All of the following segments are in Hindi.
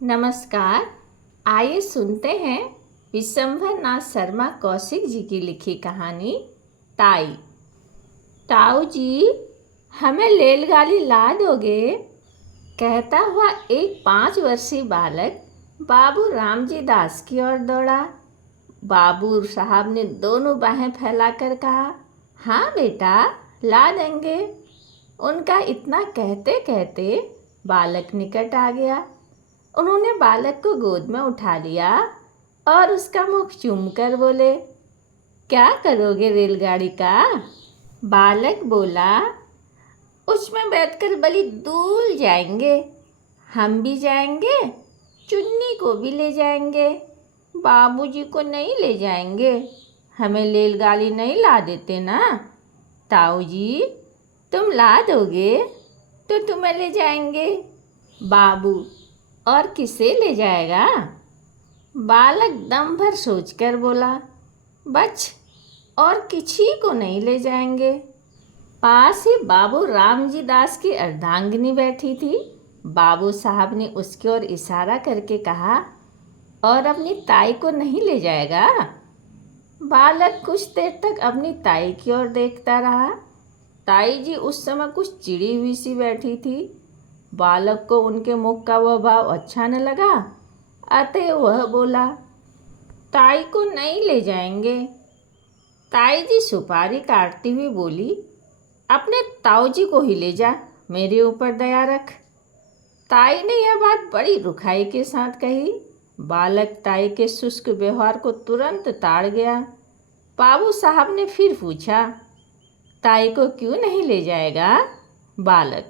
नमस्कार। आइए सुनते हैं विशंभर नाथ शर्मा कौशिक जी की लिखी कहानी ताई। ताऊ जी, हमें रेलगाड़ी ला दोगे? कहता हुआ एक 5 वर्षीय बालक बाबू रामजी दास की ओर दौड़ा। बाबू साहब ने दोनों बाहें फैलाकर कहा, हाँ बेटा, ला देंगे। उनका इतना कहते कहते बालक निकट आ गया। उन्होंने बालक को गोद में उठा लिया और उसका मुख चूमकर बोले, क्या करोगे रेलगाड़ी का? बालक बोला, उसमें बैठकर बड़ी दूर जाएंगे। हम भी जाएंगे, चुन्नी को भी ले जाएंगे, बाबूजी को नहीं ले जाएंगे। हमें रेलगाड़ी नहीं ला देते ना? ताऊ जी, तुम ला दोगे तो तुम्हें ले जाएंगे। बाबू, और किसे ले जाएगा? बालक दम भर सोचकर बोला, बच, और किसी को नहीं ले जाएंगे। पास ही बाबू रामजी दास की अर्धांगिनी बैठी थी। बाबू साहब ने उसकी ओर इशारा करके कहा, और अपनी ताई को नहीं ले जाएगा? बालक कुछ देर तक अपनी ताई की ओर देखता रहा। ताई जी उस समय कुछ चिड़ी हुई सी बैठी थी। बालक को उनके मुख का वह भाव अच्छा न लगा, अतः वह बोला, ताई को नहीं ले जाएंगे। ताई जी सुपारी काटती हुई बोली, अपने ताऊ जी को ही ले जा, मेरे ऊपर दया रख। ताई ने यह बात बड़ी रुखाई के साथ कही। बालक ताई के शुष्क व्यवहार को तुरंत ताड़ गया। बाबू साहब ने फिर पूछा, ताई को क्यों नहीं ले जाएगा? बालक,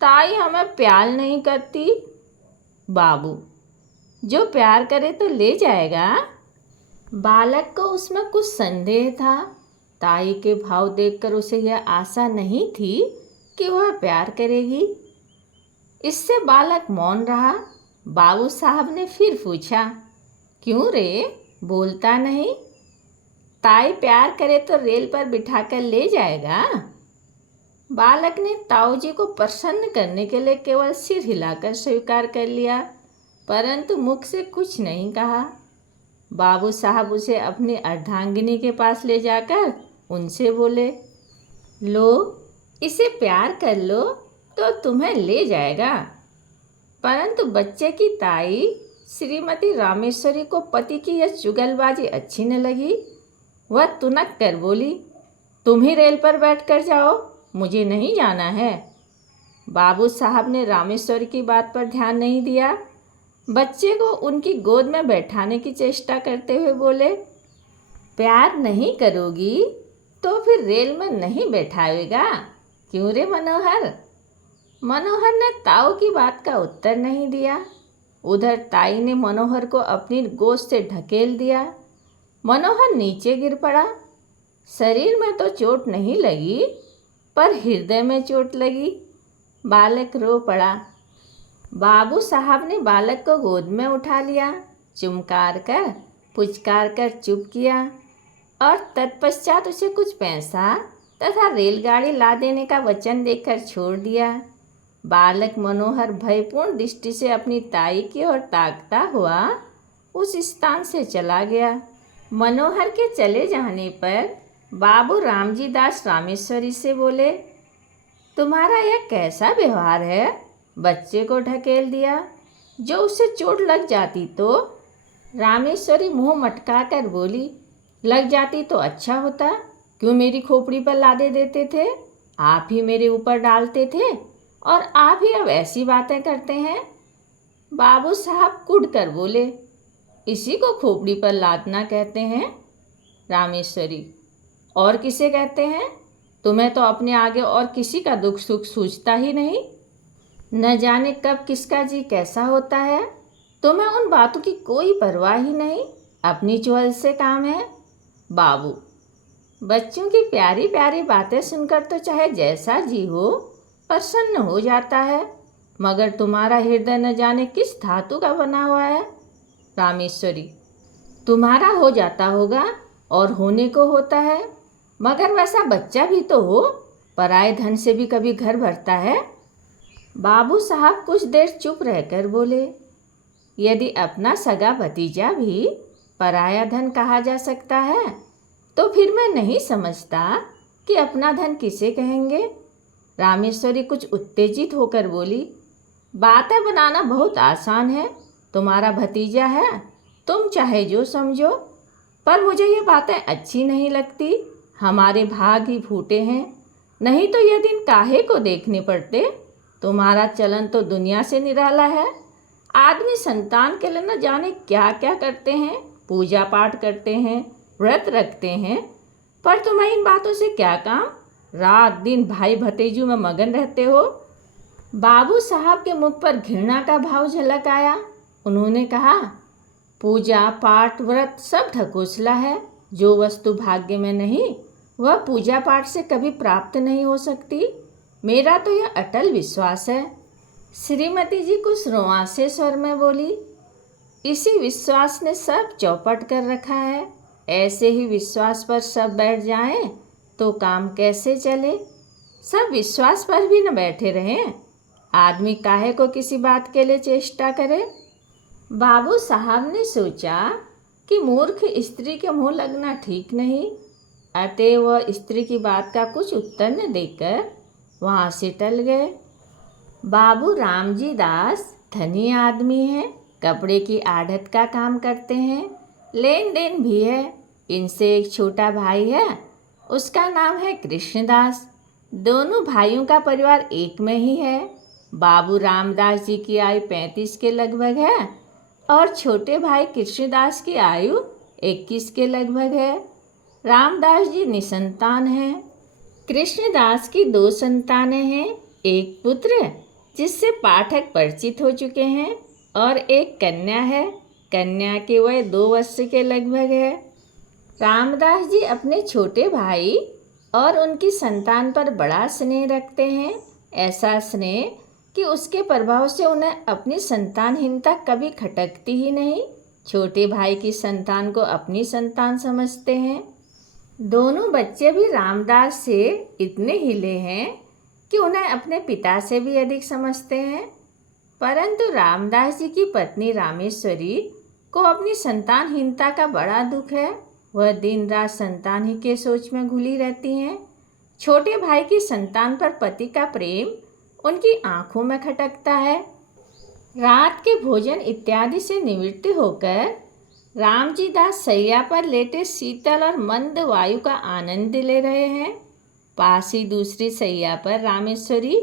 ताई हमें प्यार नहीं करती। बाबू, जो प्यार करे तो ले जाएगा। बालक को उसमें कुछ संदेह था। ताई के भाव देखकर उसे यह आशा नहीं थी कि वह प्यार करेगी। इससे बालक मौन रहा। बाबू साहब ने फिर पूछा, क्यों रे, बोलता नहीं? ताई प्यार करे तो रेल पर बिठाकर ले जाएगा। बालक ने ताऊ जी को प्रसन्न करने के लिए केवल सिर हिलाकर स्वीकार कर लिया, परंतु मुख से कुछ नहीं कहा। बाबू साहब उसे अपनी अर्धांगिनी के पास ले जाकर उनसे बोले, लो, इसे प्यार कर लो तो तुम्हें ले जाएगा। परंतु बच्चे की ताई श्रीमती रामेश्वरी को पति की यह चुगलबाजी अच्छी न लगी। वह तुनक कर बोली, तुम ही रेल पर बैठ कर जाओ, मुझे नहीं जाना है। बाबू साहब ने रामेश्वरी की बात पर ध्यान नहीं दिया। बच्चे को उनकी गोद में बैठाने की चेष्टा करते हुए बोले, प्यार नहीं करोगी तो फिर रेल में नहीं बैठाएगा, क्यों रे मनोहर? मनोहर ने ताऊ की बात का उत्तर नहीं दिया। उधर ताई ने मनोहर को अपनी गोद से ढकेल दिया। मनोहर नीचे गिर पड़ा। शरीर में तो चोट नहीं लगी, पर हृदय में चोट लगी। बालक रो पड़ा। बाबू साहब ने बालक को गोद में उठा लिया, चुमकार कर पुचकार कर चुप किया और तत्पश्चात उसे कुछ पैसा तथा रेलगाड़ी ला देने का वचन देकर छोड़ दिया। बालक मनोहर भयपूर्ण दृष्टि से अपनी ताई की ओर ताकता हुआ उस स्थान से चला गया। मनोहर के चले जाने पर बाबू रामजी दास रामेश्वरी से बोले, तुम्हारा यह कैसा व्यवहार है? बच्चे को ढकेल दिया, जो उसे चोट लग जाती तो? रामेश्वरी मुंह मटका कर बोली, लग जाती तो अच्छा होता, क्यों मेरी खोपड़ी पर लादे देते थे? आप ही मेरे ऊपर डालते थे और आप ही अब ऐसी बातें करते हैं। बाबू साहब कुढ़ कर बोले, इसी को खोपड़ी पर लादना कहते हैं? रामेश्वरी, और किसे कहते हैं? तुम्हें तो अपने आगे और किसी का दुख सुख सूझता ही नहीं। न जाने कब किसका जी कैसा होता है। तुम्हें उन बातों की कोई परवाह ही नहीं, अपनी चुहल से काम है। बाबू, बच्चों की प्यारी प्यारी बातें सुनकर तो चाहे जैसा जी हो प्रसन्न हो जाता है, मगर तुम्हारा हृदय न जाने किस धातु का बना हुआ है। रामेश्वरी, तुम्हारा हो जाता होगा और होने को होता है, मगर वैसा बच्चा भी तो हो, पराए धन से भी कभी घर भरता है। बाबू साहब कुछ देर चुप रहकर बोले, यदि अपना सगा भतीजा भी पराया धन कहा जा सकता है तो फिर मैं नहीं समझता कि अपना धन किसे कहेंगे। रामेश्वरी कुछ उत्तेजित होकर बोली, बातें बनाना बहुत आसान है, तुम्हारा भतीजा है, तुम चाहे जो समझो, पर मुझे ये बातें अच्छी नहीं लगती। हमारे भाग ही फूटे हैं, नहीं तो ये दिन काहे को देखने पड़ते। तुम्हारा चलन तो दुनिया से निराला है। आदमी संतान के लिए न जाने क्या क्या करते हैं, पूजा पाठ करते हैं, व्रत रखते हैं, पर तुम्हें इन बातों से क्या काम? रात दिन भाई भतीजों में मगन रहते हो। बाबू साहब के मुख पर घृणा का भाव झलक आया। उन्होंने कहा, पूजा पाठ व्रत सब ढकोसला है। जो वस्तु भाग्य में नहीं वह पूजा पाठ से कभी प्राप्त नहीं हो सकती। मेरा तो यह अटल विश्वास है। श्रीमती जी कुछ रोआंसे स्वर में बोली, इसी विश्वास ने सब चौपट कर रखा है। ऐसे ही विश्वास पर सब बैठ जाएं तो काम कैसे चले। सब विश्वास पर भी न बैठे रहें। आदमी काहे को किसी बात के लिए चेष्टा करे। बाबू साहब ने सोचा कि मूर्ख स्त्री के मुँह लगना ठीक नहीं, अतः वह स्त्री की बात का कुछ उत्तर न देकर वहाँ से टल गए। बाबू रामजी दास धनी आदमी हैं, कपड़े की आढ़त का काम करते हैं, लेन देन भी है। इनसे एक छोटा भाई है, उसका नाम है कृष्णदास। दोनों भाइयों का परिवार एक में ही है। बाबू रामदास जी की आयु 35 के लगभग है और छोटे भाई कृष्णदास की आयु 21 के लगभग है। रामदास जी निसंतान हैं। कृष्णदास की 2 संतानें हैं, एक पुत्र जिससे पाठक परिचित हो चुके हैं और एक कन्या है। कन्या की वय 2 वर्ष के लगभग है। रामदास जी अपने छोटे भाई और उनकी संतान पर बड़ा स्नेह रखते हैं, ऐसा स्नेह कि उसके प्रभाव से उन्हें अपनी संतानहीनता कभी खटकती ही नहीं। छोटे भाई की संतान को अपनी संतान समझते हैं। दोनों बच्चे भी रामदास से इतने हिले हैं कि उन्हें अपने पिता से भी अधिक समझते हैं। परंतु रामदास जी की पत्नी रामेश्वरी को अपनी संतानहीनता का बड़ा दुख है। वह दिन रात संतान ही के सोच में घुली रहती हैं। छोटे भाई की संतान पर पति का प्रेम उनकी आंखों में खटकता है। रात के भोजन इत्यादि से निवृत्त होकर रामजी दास सैया पर लेटे शीतल और मंद वायु का आनंद ले रहे हैं। पास ही दूसरी सैया पर रामेश्वरी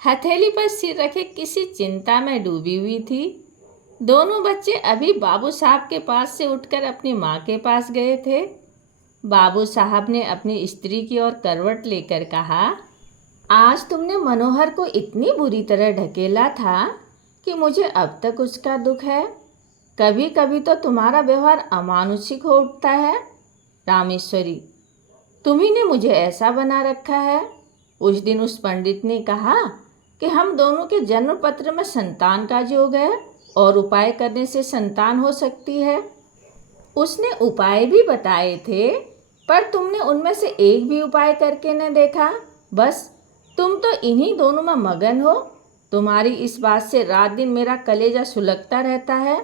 हथेली पर सिर रखे किसी चिंता में डूबी हुई थी। दोनों बच्चे अभी बाबू साहब के पास से उठकर अपनी माँ के पास गए थे। बाबू साहब ने अपनी स्त्री की ओर करवट लेकर कहा, आज तुमने मनोहर को इतनी बुरी तरह ढकेला था कि मुझे अब तक उसका दुख है। कभी कभी तो तुम्हारा व्यवहार अमानुषिक हो उठता है। रामेश्वरी, तुम्ही ने मुझे ऐसा बना रखा है। उस दिन उस पंडित ने कहा कि हम दोनों के जन्म पत्र में संतान का योग है और उपाय करने से संतान हो सकती है। उसने उपाय भी बताए थे, पर तुमने उनमें से एक भी उपाय करके न देखा। बस तुम तो इन्हीं दोनों में मगन हो। तुम्हारी इस बात से रात दिन मेरा कलेजा सुलगता रहता है।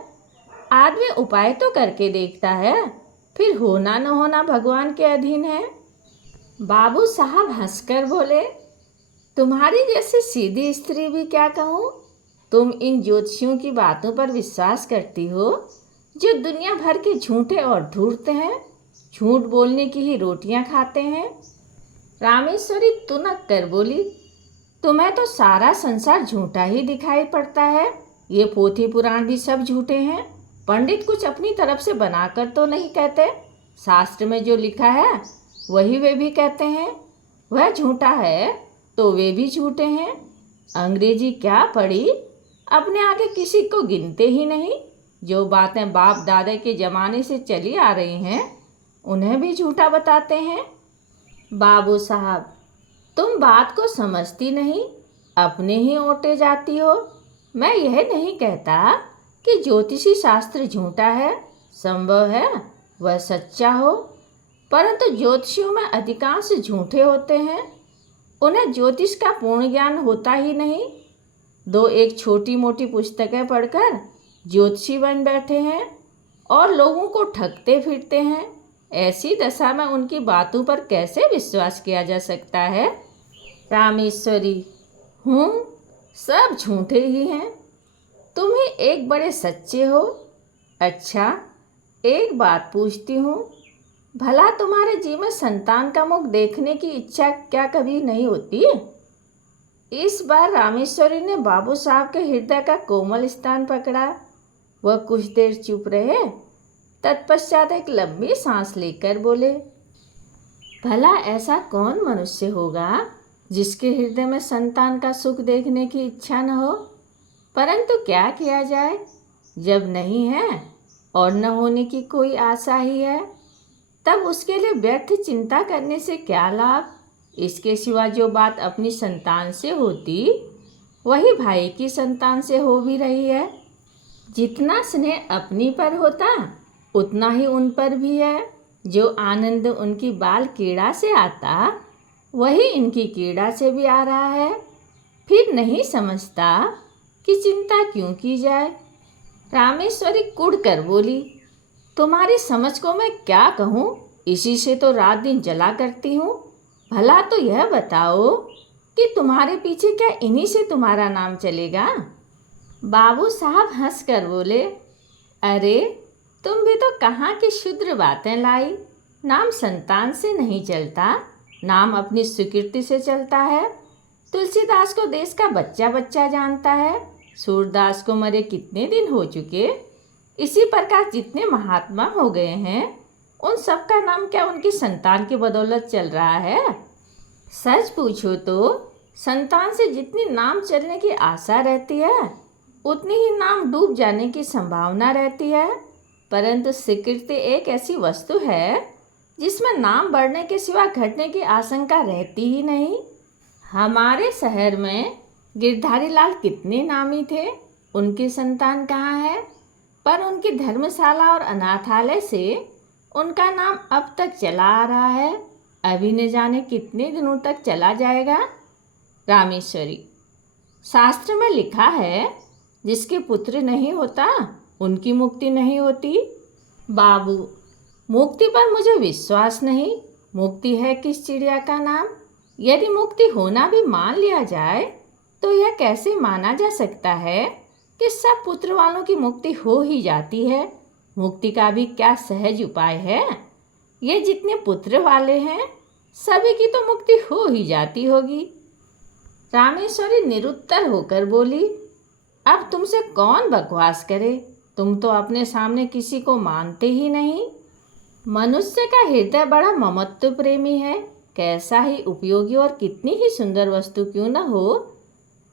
आदमी उपाय तो करके देखता है, फिर होना न होना भगवान के अधीन है। बाबू साहब हंसकर बोले, तुम्हारी जैसी सीधी स्त्री भी क्या कहूँ। तुम इन ज्योतिषियों की बातों पर विश्वास करती हो जो दुनिया भर के झूठे और धूर्त हैं, झूठ बोलने की ही रोटियां खाते हैं। रामेश्वरी तुनक कर बोली, तुम्हें तो सारा संसार झूठा ही दिखाई पड़ता है। ये पोथी पुराण भी सब झूठे हैं। पंडित कुछ अपनी तरफ से बनाकर तो नहीं कहते। शास्त्र में जो लिखा है वही वे भी कहते हैं। वह झूठा है तो वे भी झूठे हैं। अंग्रेजी क्या पढ़ी, अपने आगे किसी को गिनते ही नहीं। जो बातें बाप दादा के ज़माने से चली आ रही हैं उन्हें भी झूठा बताते हैं। बाबू साहब, तुम बात को समझती नहीं, अपने ही ओटे जाती हो। मैं यह नहीं कहता कि ज्योतिषी शास्त्र झूठा है, संभव है वह सच्चा हो, परंतु ज्योतिषियों में अधिकांश झूठे होते हैं। उन्हें ज्योतिष का पूर्ण ज्ञान होता ही नहीं। दो एक छोटी मोटी पुस्तकें पढ़कर ज्योतिषी बन बैठे हैं और लोगों को ठगते फिरते हैं। ऐसी दशा में उनकी बातों पर कैसे विश्वास किया जा सकता है? रामेश्वरी: सब झूठे ही हैं। तुम ही एक बड़े सच्चे हो। अच्छा, एक बात पूछती हूँ, भला तुम्हारे जी में संतान का मुख देखने की इच्छा क्या कभी नहीं होती? इस बार रामेश्वरी ने बाबू साहब के हृदय का कोमल स्थान पकड़ा। वह कुछ देर चुप रहे, तत्पश्चात एक लंबी सांस लेकर बोले, भला ऐसा कौन मनुष्य होगा जिसके हृदय में संतान का सुख देखने की इच्छा न हो? परंतु क्या किया जाए, जब नहीं है और न होने की कोई आशा ही है, तब उसके लिए व्यर्थ चिंता करने से क्या लाभ? इसके सिवा जो बात अपनी संतान से होती वही भाई की संतान से हो भी रही है। जितना स्नेह अपनी पर होता उतना ही उन पर भी है। जो आनंद उनकी बाल कीड़ा से आता वही इनकी कीड़ा से भी आ रहा है। फिर नहीं समझता कि चिंता क्यों की जाए। रामेश्वरी कुढ़ कर बोली, तुम्हारी समझ को मैं क्या कहूँ, इसी से तो रात दिन जला करती हूँ। भला तो यह बताओ कि तुम्हारे पीछे क्या इन्हीं से तुम्हारा नाम चलेगा? बाबू साहब हंस कर बोले, अरे तुम भी तो कहाँ की शुद्र बातें लाई। नाम संतान से नहीं चलता, नाम अपनी स्वीकृति से चलता है। तुलसीदास को देश का बच्चा बच्चा जानता है। सूरदास को मरे कितने दिन हो चुके। इसी प्रकार जितने महात्मा हो गए हैं उन सबका नाम क्या उनकी संतान की बदौलत चल रहा है? सच पूछो तो संतान से जितनी नाम चलने की आशा रहती है उतनी ही नाम डूब जाने की संभावना रहती है। परंतु स्वीकृति एक ऐसी वस्तु है जिसमें नाम बढ़ने के सिवा घटने की आशंका रहती ही नहीं। हमारे शहर में गिरधारी लाल कितने नामी थे, उनकी संतान कहाँ है? पर उनकी धर्मशाला और अनाथालय से उनका नाम अब तक चला आ रहा है, अभी न जाने कितने दिनों तक चला जाएगा। रामेश्वरी: शास्त्र में लिखा है जिसके पुत्र नहीं होता उनकी मुक्ति नहीं होती। बाबू: मुक्ति पर मुझे विश्वास नहीं। मुक्ति है किस चिड़िया का नाम? यदि मुक्ति होना भी मान लिया जाए तो यह कैसे माना जा सकता है कि सब पुत्र वालों की मुक्ति हो ही जाती है? मुक्ति का भी क्या सहज उपाय है? ये जितने पुत्र वाले हैं सभी की तो मुक्ति हो ही जाती होगी। रामेश्वरी निरुत्तर होकर बोली, अब तुमसे कौन बकवास करे, तुम तो अपने सामने किसी को मानते ही नहीं। मनुष्य का हृदय बड़ा ममत्व प्रेमी है। कैसा ही उपयोगी और कितनी ही सुंदर वस्तु क्यों न हो,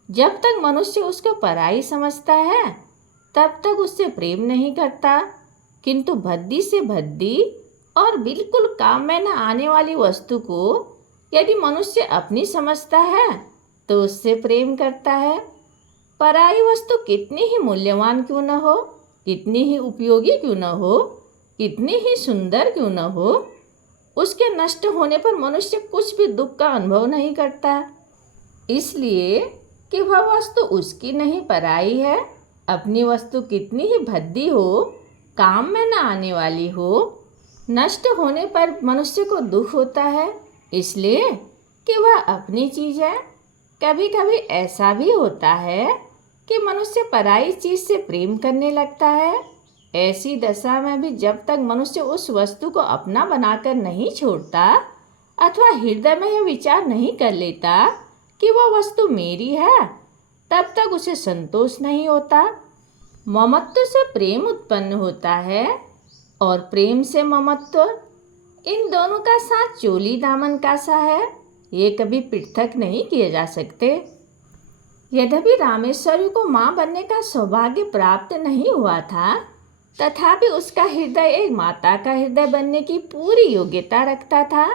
जब तक मनुष्य उसको पराई समझता है तब तक उससे प्रेम नहीं करता। किंतु भद्दी से भद्दी और बिल्कुल काम में न आने वाली वस्तु को यदि मनुष्य अपनी समझता है तो उससे प्रेम करता है। पराई वस्तु कितनी ही मूल्यवान क्यों न हो, कितनी ही उपयोगी क्यों न हो, कितनी ही सुंदर क्यों न हो, उसके नष्ट होने पर मनुष्य कुछ भी दुख का अनुभव नहीं करता, इसलिए कि वह वस्तु उसकी नहीं पराई है। अपनी वस्तु कितनी ही भद्दी हो, काम में न आने वाली हो, नष्ट होने पर मनुष्य को दुख होता है, इसलिए कि वह अपनी चीज़ है। कभी कभी ऐसा भी होता है कि मनुष्य पराई चीज़ से प्रेम करने लगता है। ऐसी दशा में भी जब तक मनुष्य उस वस्तु को अपना बनाकर नहीं छोड़ता अथवा हृदय में यह विचार नहीं कर लेता कि वह वस्तु मेरी है, तब तक उसे संतोष नहीं होता। ममत्व से प्रेम उत्पन्न होता है और प्रेम से ममत्व, इन दोनों का साथ चोली दामन का सा है, ये कभी पृथक नहीं किए जा सकते। यद्यपि रामेश्वरी को माँ बनने का सौभाग्य प्राप्त नहीं हुआ था, तथापि उसका हृदय एक माता का हृदय बनने की पूरी योग्यता रखता था।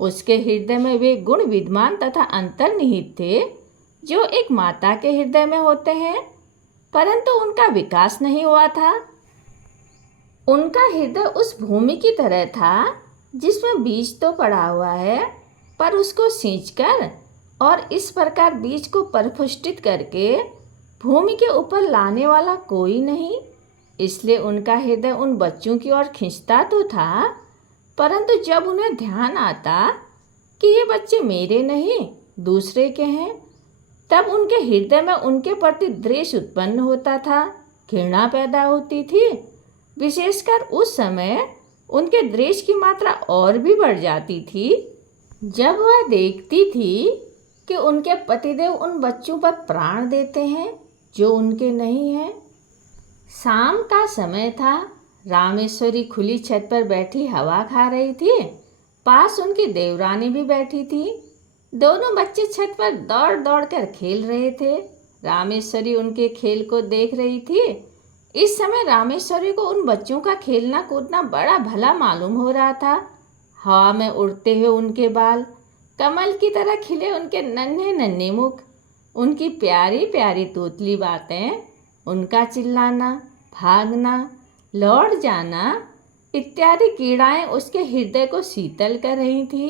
उसके हृदय में वे गुण विद्यमान तथा अंतर्निहित थे जो एक माता के हृदय में होते हैं, परंतु उनका विकास नहीं हुआ था। उनका हृदय उस भूमि की तरह था जिसमें बीज तो पड़ा हुआ है, पर उसको सींचकर और इस प्रकार बीज को परिपुष्टित करके भूमि के ऊपर लाने वाला कोई नहीं, इसलिए उनका हृदय उन बच्चों की ओर खींचता तो था, परंतु जब उन्हें ध्यान आता कि ये बच्चे मेरे नहीं दूसरे के हैं, तब उनके हृदय में उनके प्रति द्वेष उत्पन्न होता था, घृणा पैदा होती थी। विशेषकर उस समय उनके द्वेष की मात्रा और भी बढ़ जाती थी जब वह देखती थी कि उनके पतिदेव उन बच्चों पर प्राण देते हैं जो उनके नहीं हैं। शाम का समय था। रामेश्वरी खुली छत पर बैठी हवा खा रही थी। पास उनकी देवरानी भी बैठी थी। दोनों बच्चे छत पर दौड़ दौड़ कर खेल रहे थे। रामेश्वरी उनके खेल को देख रही थी। इस समय रामेश्वरी को उन बच्चों का खेलना कूदना बड़ा भला मालूम हो रहा था। हवा में उड़ते हुए उनके बाल, कमल की तरह खिले उनके नन्हे नन्हे मुख, उनकी प्यारी प्यारी तोतली बातें, उनका चिल्लाना, भागना, लौट जाना इत्यादि क्रीड़ाएं उसके हृदय को शीतल कर रही थी।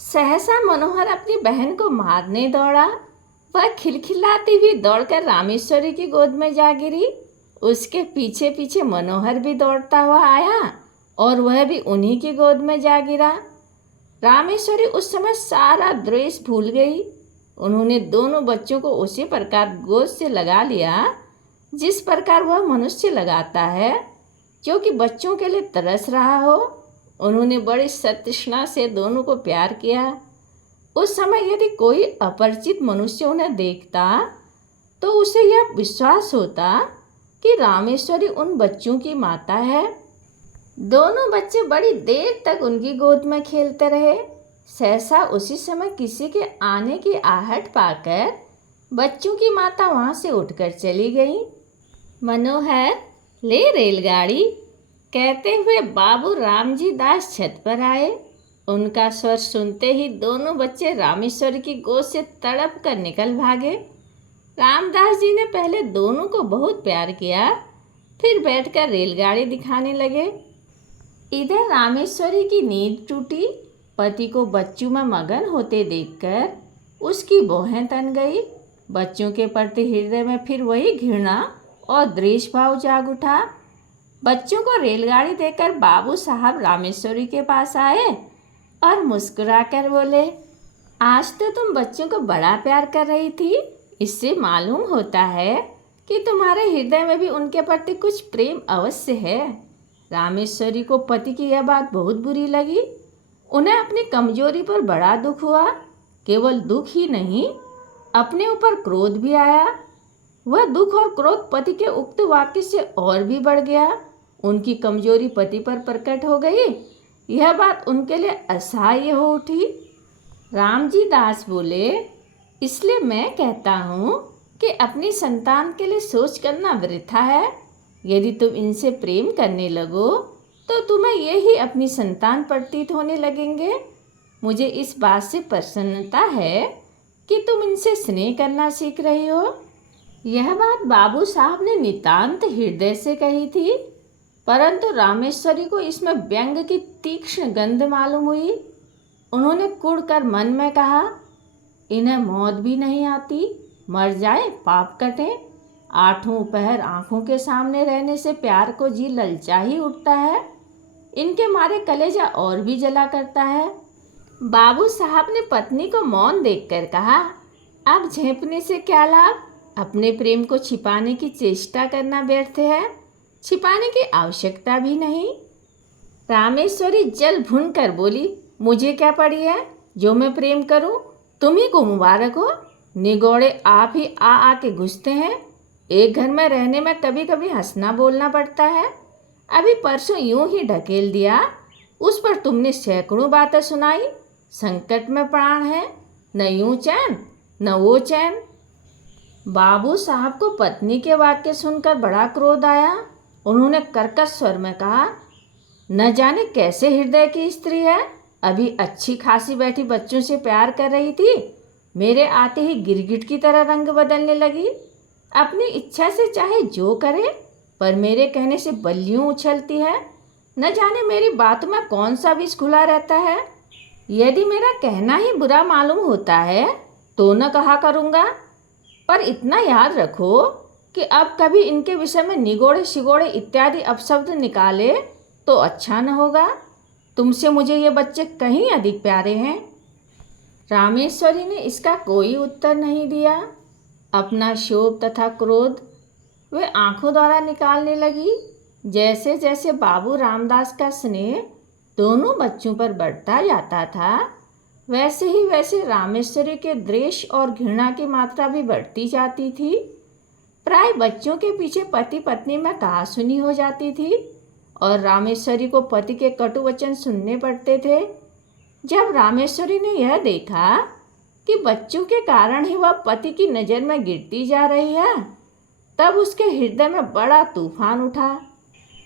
सहसा मनोहर अपनी बहन को मारने दौड़ा। वह खिलखिलाती हुई दौड़कर रामेश्वरी की गोद में जा गिरी। उसके पीछे पीछे मनोहर भी दौड़ता हुआ आया और वह भी उन्हीं की गोद में जा गिरा। रामेश्वरी उस समय सारा द्वेष भूल गई। उन्होंने दोनों बच्चों को उसी प्रकार गोद से लगा लिया जिस प्रकार वह मनुष्य लगाता है जो कि बच्चों के लिए तरस रहा हो। उन्होंने बड़ी सतृष्णा से दोनों को प्यार किया। उस समय यदि कोई अपरिचित मनुष्य उन्हें देखता तो उसे यह विश्वास होता कि रामेश्वरी उन बच्चों की माता है। दोनों बच्चे बड़ी देर तक उनकी गोद में खेलते रहे। सहसा उसी समय किसी के आने की आहट पाकर बच्चों की माता वहाँ से उठकर चली गई। मनोहर, ले रेलगाड़ी, कहते हुए बाबू रामजी दास छत पर आए। उनका स्वर सुनते ही दोनों बच्चे रामेश्वरी की गोद से तड़प कर निकल भागे। रामदास जी ने पहले दोनों को बहुत प्यार किया, फिर बैठकर रेलगाड़ी दिखाने लगे। इधर रामेश्वरी की नींद टूटी। पति को बच्चों में मगन होते देखकर उसकी भौहें तन गई। बच्चों के प्रति हृदय में फिर वही घृणा और द्वेष भाव जाग उठा। बच्चों को रेलगाड़ी देकर बाबू साहब रामेश्वरी के पास आए और मुस्कुराकर बोले, आज तो तुम बच्चों को बड़ा प्यार कर रही थी। इससे मालूम होता है कि तुम्हारे हृदय में भी उनके प्रति कुछ प्रेम अवश्य है। रामेश्वरी को पति की यह बात बहुत बुरी लगी। उन्हें अपनी कमजोरी पर बड़ा दुख हुआ। केवल दुख ही नहीं, अपने ऊपर क्रोध भी आया। वह दुख और क्रोध पति के उक्त वाक्य से और भी बढ़ गया। उनकी कमजोरी पति पर प्रकट हो गई। यह बात उनके लिए असह्य हो उठी। रामजी दास बोले, इसलिए मैं कहता हूँ कि अपनी संतान के लिए सोच करना वृथा है। यदि तुम इनसे प्रेम करने लगो तो तुम्हें ये ही अपनी संतान प्रतीत होने लगेंगे। मुझे इस बात से प्रसन्नता है कि तुम इनसे स्नेह करना सीख रही हो। यह बात बाबू साहब ने नितांत हृदय से कही थी, परंतु रामेश्वरी को इसमें व्यंग की तीक्ष्ण गंध मालूम हुई। उन्होंने कुढ़कर मन में कहा, इन्हें मौत भी नहीं आती, मर जाए पाप कटे। आठों पहर आंखों के सामने रहने से प्यार को जी ललचा ही उठता है। इनके मारे कलेजा और भी जला करता है। बाबू साहब ने पत्नी को मौन देखकर कहा, अब झेपने से क्या लाभ। अपने प्रेम को छिपाने की चेष्टा करना व्यर्थ है। छिपाने की आवश्यकता भी नहीं। रामेश्वरी जल भून कर बोली, मुझे क्या पड़ी है जो मैं प्रेम करूं। तुम्ही को मुबारक हो। निगौड़े आप ही आके घुसते हैं। एक घर में रहने में कभी कभी हंसना बोलना पड़ता है। अभी परसों यूं ही ढकेल दिया, उस पर तुमने सैकड़ों बातें सुनाई। संकट में प्राण है, न यूं चैन न वो चैन। बाबू साहब को पत्नी के वाक्य सुनकर बड़ा क्रोध आया। उन्होंने कर्कश स्वर में कहा, न जाने कैसे हृदय की स्त्री है। अभी अच्छी खासी बैठी बच्चों से प्यार कर रही थी, मेरे आते ही गिरगिट की तरह रंग बदलने लगी। अपनी इच्छा से चाहे जो करे, पर मेरे कहने से बल्लियों उछलती है। न जाने मेरी बातों में कौन सा विष घुला रहता है। यदि मेरा कहना ही बुरा मालूम होता है तो न कहा करूँगा। पर इतना याद रखो कि अब कभी इनके विषय में निगोड़े शिगोड़े इत्यादि अपशब्द निकाले तो अच्छा न होगा। तुमसे मुझे ये बच्चे कहीं अधिक प्यारे हैं। रामेश्वरी ने इसका कोई उत्तर नहीं दिया। अपना शोभ तथा क्रोध वे आंखों द्वारा निकालने लगी। जैसे जैसे बाबू रामदास का स्नेह दोनों बच्चों पर बढ़ता जाता था, वैसे ही वैसे रामेश्वरी के द्वेष और घृणा की मात्रा भी बढ़ती जाती थी। प्राय बच्चों के पीछे पति पत्नी में कहासुनी हो जाती थी और रामेश्वरी को पति के कटु वचन सुनने पड़ते थे। जब रामेश्वरी ने यह देखा कि बच्चों के कारण ही वह पति की नज़र में गिरती जा रही है, तब उसके हृदय में बड़ा तूफान उठा।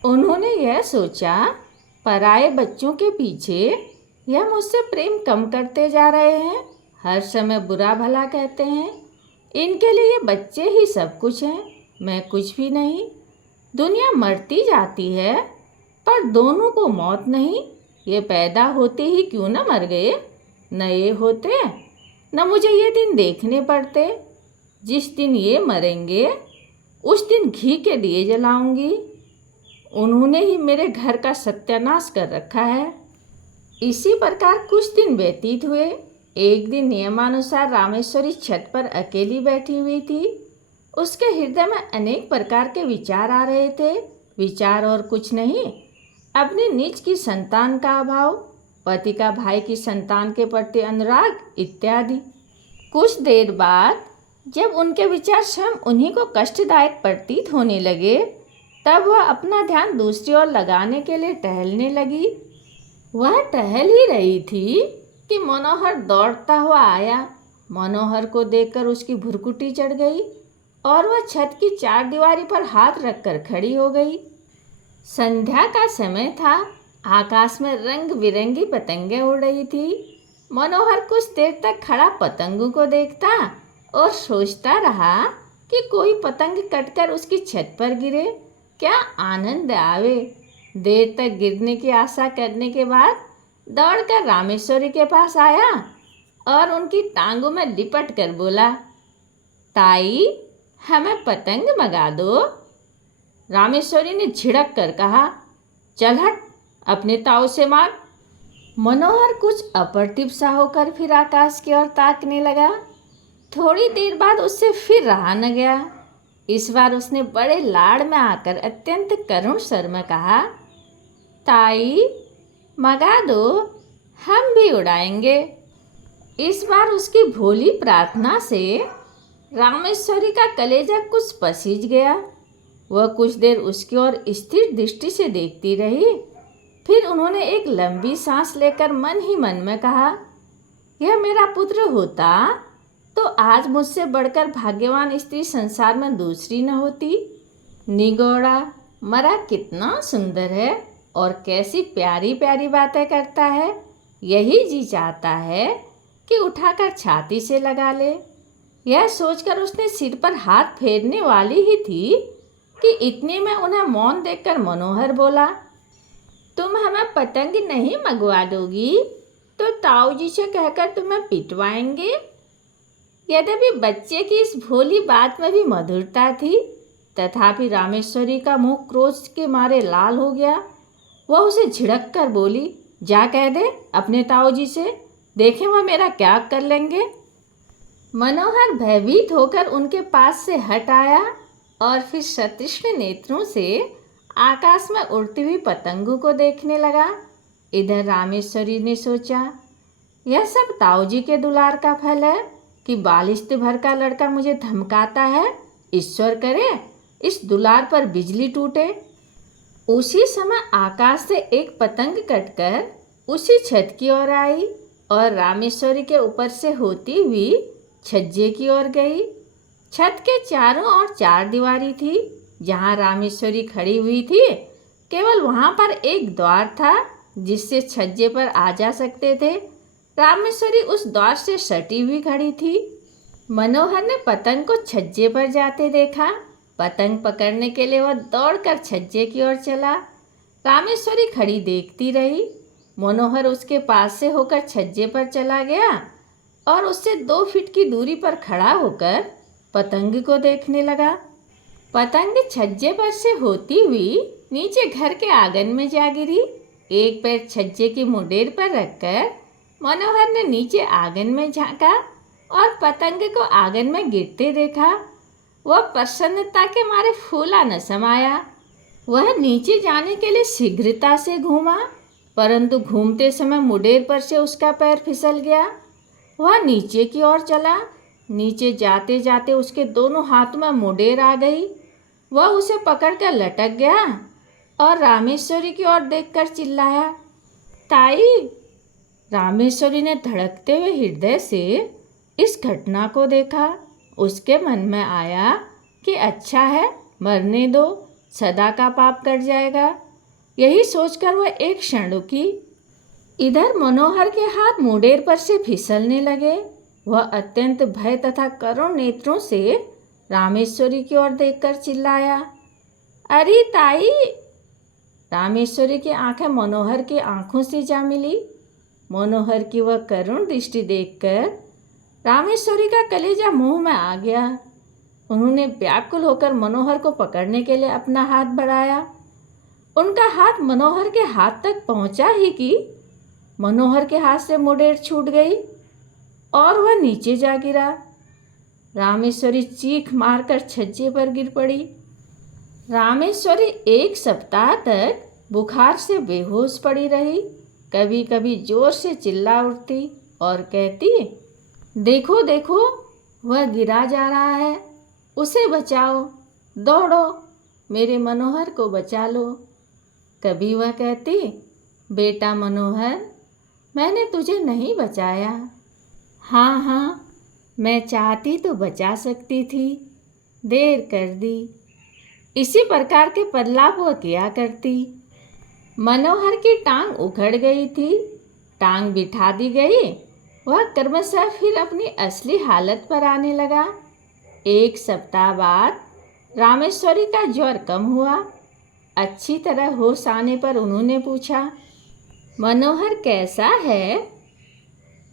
उन्होंने यह सोचा, पराये बच्चों के पीछे यह मुझसे प्रेम कम करते जा रहे हैं, हर समय बुरा भला कहते हैं। इनके लिए ये बच्चे ही सब कुछ हैं, मैं कुछ भी नहीं। दुनिया मरती जाती है पर दोनों को मौत नहीं। ये पैदा होते ही क्यों न मर गए, न ये होते न मुझे ये दिन देखने पड़ते। जिस दिन ये मरेंगे उस दिन घी के दिए जलाऊंगी। उन्होंने ही मेरे घर का सत्यानाश कर रखा है। इसी प्रकार कुछ दिन व्यतीत हुए। एक दिन नियमानुसार रामेश्वरी छत पर अकेली बैठी हुई थी। उसके हृदय में अनेक प्रकार के विचार आ रहे थे। विचार और कुछ नहीं, अपने निज की संतान का अभाव, पति का भाई की संतान के प्रति अनुराग इत्यादि। कुछ देर बाद जब उनके विचार स्वयं उन्हीं को कष्टदायक प्रतीत होने लगे, तब वह अपना ध्यान दूसरी ओर लगाने के लिए टहलने लगी। वह टहल ही रही थी कि मनोहर दौड़ता हुआ आया। मनोहर को देखकर उसकी भुरकुटी चढ़ गई और वह छत की चारदीवारी पर हाथ रखकर खड़ी हो गई। संध्या का समय था। आकाश में रंग बिरंगी पतंगें उड़ रही थी। मनोहर कुछ देर तक खड़ा पतंगों को देखता और सोचता रहा कि कोई पतंग कटकर उसकी छत पर गिरे, क्या आनंद आवे। देर तक गिरने की आशा करने के बाद दौड़कर रामेश्वरी के पास आया और उनकी टांगों में लिपट कर बोला, ताई हमें पतंग मंगा दो। रामेश्वरी ने झिड़क कर कहा, चल हट, अपने ताऊ से मांग। मनोहर कुछ अप्रतिभ सा होकर फिर आकाश की ओर ताकने लगा। थोड़ी देर बाद उससे फिर रहा न गया। इस बार उसने बड़े लाड़ में आकर अत्यंत करुण स्वर में कहा, ताई मंगा दो, हम भी उड़ाएंगे। इस बार उसकी भोली प्रार्थना से रामेश्वरी का कलेजा कुछ पसीज गया। वह कुछ देर उसकी ओर स्थिर दृष्टि से देखती रही। फिर उन्होंने एक लंबी सांस लेकर मन ही मन में कहा, यह मेरा पुत्र होता तो आज मुझसे बढ़कर भाग्यवान स्त्री संसार में दूसरी न होती। निगोड़ा मरा कितना सुंदर है और कैसी प्यारी प्यारी बातें करता है। यही जी चाहता है कि उठाकर छाती से लगा ले। यह सोचकर उसने सिर पर हाथ फेरने वाली ही थी कि इतने में उन्हें मौन देखकर मनोहर बोला, तुम हमें पतंग नहीं मंगवा दोगी तो ताऊ जी से कहकर तुम्हें पिटवाएंगे। यद्यपि बच्चे की इस भोली बात में भी मधुरता थी, तथापि रामेश्वरी का मुंह क्रोध के मारे लाल हो गया। वह उसे झिड़क कर बोली, जा कह दे अपने ताऊ जी से, देखें वह मेरा क्या कर लेंगे। मनोहर भयभीत होकर उनके पास से हट आया और फिर सतृष्ण नेत्रों से आकाश में उड़ती हुई पतंगों को देखने लगा। इधर रामेश्वरी ने सोचा, यह सब ताऊ जी के दुलार का फल है कि बालिश्त भर का लड़का मुझे धमकाता है। ईश्वर करे इस दुलार पर बिजली टूटे। उसी समय आकाश से एक पतंग कटकर उसी छत की ओर आई और रामेश्वरी के ऊपर से होती हुई छज्जे की ओर गई। छत के चारों ओर चार दीवारी थी। जहाँ रामेश्वरी खड़ी हुई थी, केवल वहाँ पर एक द्वार था जिससे छज्जे पर आ जा सकते थे। रामेश्वरी उस द्वार से सटी हुई खड़ी थी। मनोहर ने पतंग को छज्जे पर जाते देखा। पतंग पकड़ने के लिए वह दौड़कर छज्जे की ओर चला। रामेश्वरी खड़ी देखती रही। मनोहर उसके पास से होकर छज्जे पर चला गया और उससे 2 फीट की दूरी पर खड़ा होकर पतंग को देखने लगा। पतंग छज्जे पर से होती हुई नीचे घर के आंगन में जा गिरी। एक पैर छज्जे की मुंडेर पर रखकर मनोहर ने नीचे आंगन में झांका और पतंग को आंगन में गिरते देखा। वह प्रसन्नता के मारे फूला न समाया। वह नीचे जाने के लिए शीघ्रता से घूमा, परंतु घूमते समय मुंडेर पर से उसका पैर फिसल गया। वह नीचे की ओर चला। नीचे जाते जाते उसके दोनों हाथों में मुंडेर आ गई। वह उसे पकड़कर लटक गया और रामेश्वरी की ओर देखकर चिल्लाया, ताई। रामेश्वरी ने धड़कते हुए हृदय से इस घटना को देखा। उसके मन में आया कि अच्छा है, मरने दो, सदा का पाप कट जाएगा। यही सोचकर वह एक क्षण रुकी। इधर मनोहर के हाथ मुंडेर पर से फिसलने लगे। वह अत्यंत भय तथा करुण नेत्रों से रामेश्वरी की ओर देखकर चिल्लाया, अरे ताई। रामेश्वरी की आंखें मनोहर की आंखों से जा मिली। मनोहर की वह करुण दृष्टि देखकर रामेश्वरी का कलेजा मुंह में आ गया। उन्होंने व्याकुल होकर मनोहर को पकड़ने के लिए अपना हाथ बढ़ाया। उनका हाथ मनोहर के हाथ तक पहुंचा ही कि मनोहर के हाथ से मुंडेर छूट गई और वह नीचे जा गिरा। रामेश्वरी चीख मारकर छज्जे पर गिर पड़ी। रामेश्वरी 1 सप्ताह तक बुखार से बेहोश पड़ी रही। कभी कभी जोर से चिल्ला उठती और कहती, देखो देखो, वह गिरा जा रहा है, उसे बचाओ, दौड़ो, मेरे मनोहर को बचा लो। कभी वह कहती, बेटा मनोहर, मैंने तुझे नहीं बचाया। हाँ हाँ, मैं चाहती तो बचा सकती थी, देर कर दी। इसी प्रकार के प्रलाप वह किया करती। मनोहर की टांग उखड़ गई थी, टांग बिठा दी गई। वह क्रमशः फिर अपनी असली हालत पर आने लगा। 1 सप्ताह बाद रामेश्वरी का ज्वर कम हुआ। अच्छी तरह होश आने पर उन्होंने पूछा, मनोहर कैसा है?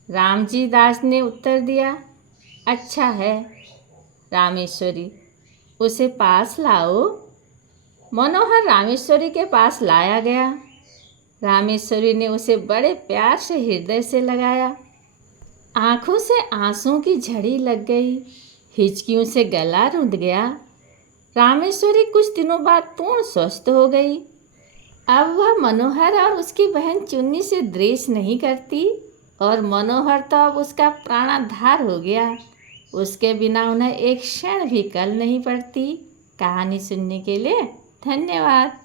रामजी दास ने उत्तर दिया, अच्छा है। रामेश्वरी, उसे पास लाओ। मनोहर रामेश्वरी के पास लाया गया। रामेश्वरी ने उसे बड़े प्यार से हृदय से लगाया। आंखों से आंसुओं की झड़ी लग गई, हिचकियों से गला रुंध गया। रामेश्वरी कुछ दिनों बाद पूर्ण स्वस्थ हो गई। अब वह मनोहर और उसकी बहन चुन्नी से द्वेष नहीं करती और मनोहर तो अब उसका प्राणाधार हो गया। उसके बिना उन्हें एक क्षण भी कल नहीं पड़ती। कहानी सुनने के लिए धन्यवाद।